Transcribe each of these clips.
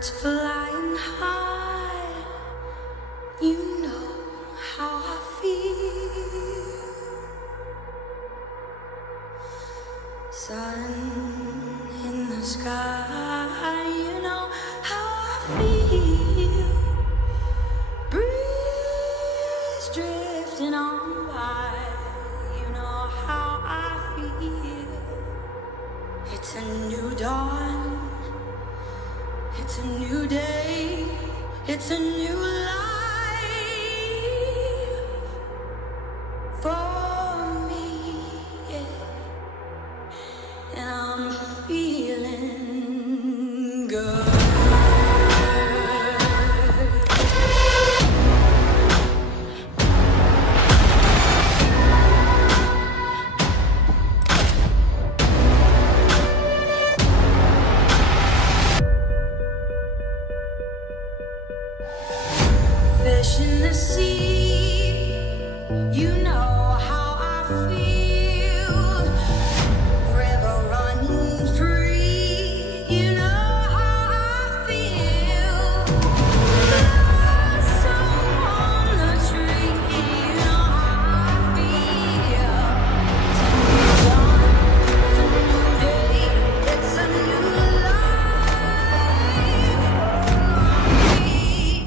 Birds flying high, you know how I feel. Sun in the sky, you know how I feel. Breeze drifting on by, you know how I feel. It's a new dawn, it's a new day, it's a new life for me, yeah. And I'm feeling good. Fish in the sea, you know how I feel. River running free, you know how I feel. Blossom on the tree, you know how I feel. It's a new dawn, it's a new day, it's a new life for me.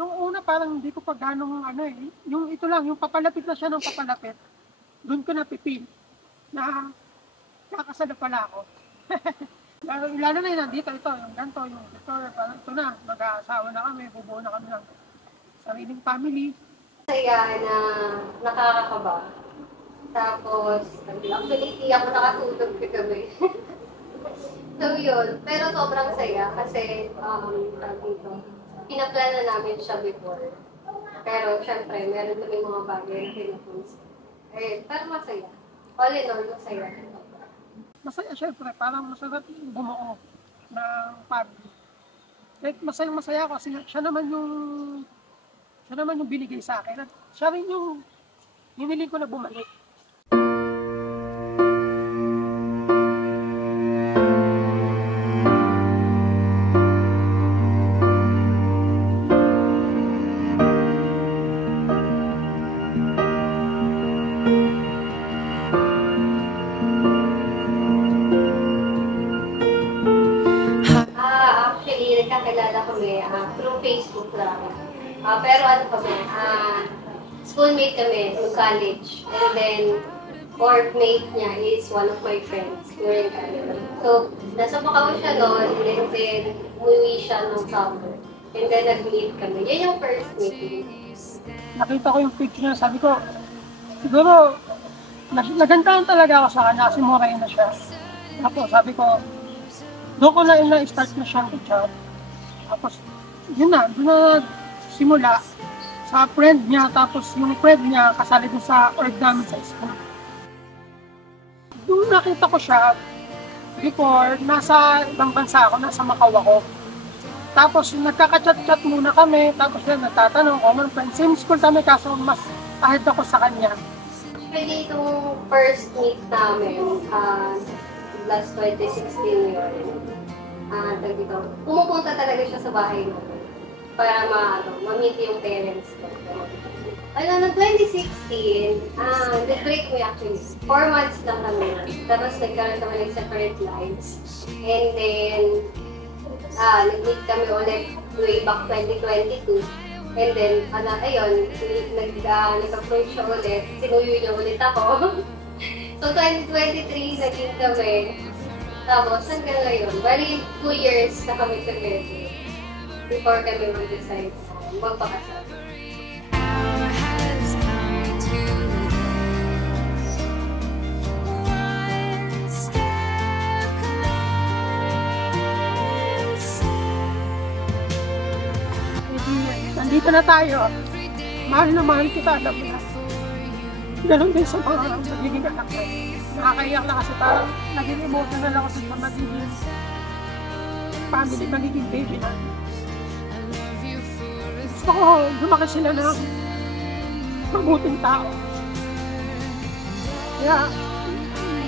Nung una parang hindi ko pa ganong yung ito lang, yung papalapit na siya ng papalapit, doon ko napipil na kakasal na pala ako. Lalo na yun nandito, ito, yung ganito, yung ito, parang ito na, mag-aasawa na kami, bubuo na kami ng sariling family. Saya na nakakakaba. Tapos, actually, hindi ako nakatulog kagabi. So yun, pero sobrang saya kasi, dito, pinaplan na namin siya before. Pero syempre, meron kami mga bagay na pinapunsa. Pero masaya. All in all, masaya. Masaya syempre, parang masarap yung bumuo ng family. Like, masaya ako kasi siya naman yung binigay sa akin. At siya rin yung hiniling ko na bumalik. Actually, nagkakilala kami through Facebook lang. Pero ano kami, schoolmate kami in college. And then, workmate niya is one of my friends during college. So, nasa Macau siya noon, and then umuwi siya ng summer. And then, nag-meet kami. Yan yung first meeting. Nakita ko yung picture niya, sabi ko, siguro, nagandahan talaga ako sa kanya kasi morena siya. Tapos sabi ko, doon ko na start na siyang i-chat. Tapos, yun na, doon na simula sa friend niya. Tapos yung friend niya kasali doon sa org namin sa school. Doon nakita ko siya, before, nasa ibang bansa ako, nasa Macau ako. Tapos nagkaka-chat-chat muna kami, tapos yan, natatanong, common friend. Same school kami, kaso mas ahead ako sa kanya. Actually, itong first meet namin, last 2016 yun. Pumupunta talaga siya sa bahay namin para ma-meet yung parents ko. Noong 2016, nag-break me actually. 4 months lang kami. Tapos nagkaroon kami ng separate lives. And then, nag-meet kami ulit way back 2022. And then, ayun, nag-approach siya ulit. Sinuyo niya ulit ako. So, 2023, naging kami. Tapos, hanggang ngayon, bali 2 years na kami together before kami mag-decide magpakasal. Nandito na tayo. Mahal na mahal kita, alam mo na. Ganun din sa mga magiging anak ko. Nakakaiyak na kasi parang naging emotional ako sa magiging family, magiging baby na. Gusto ko lumaki sila ng mabuting tao. Kaya,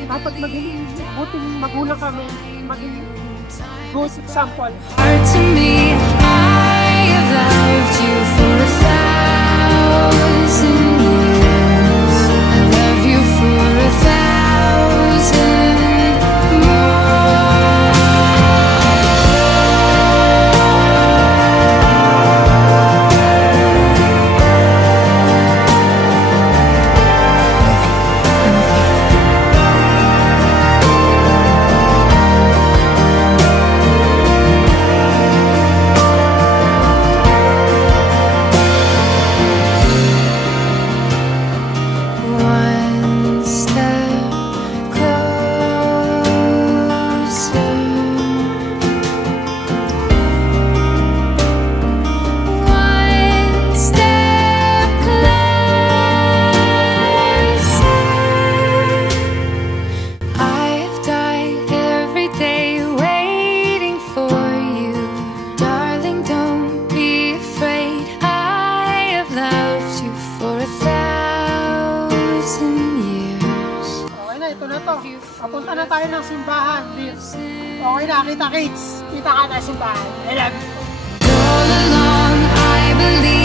dapat maging buting magulang kami, maging good example. Hard to me, I have loved you for 1,000 years. I love you for 1,000 more. One step closer. One step closer. I've died every day waiting for you. Darling, don't be afraid. I have loved you for 1,000 years. Okay na, ito na to. Papunta na tayo ng simbahan. Okay na, kita kids. Kita ka na simbahan. I love you. All along I believe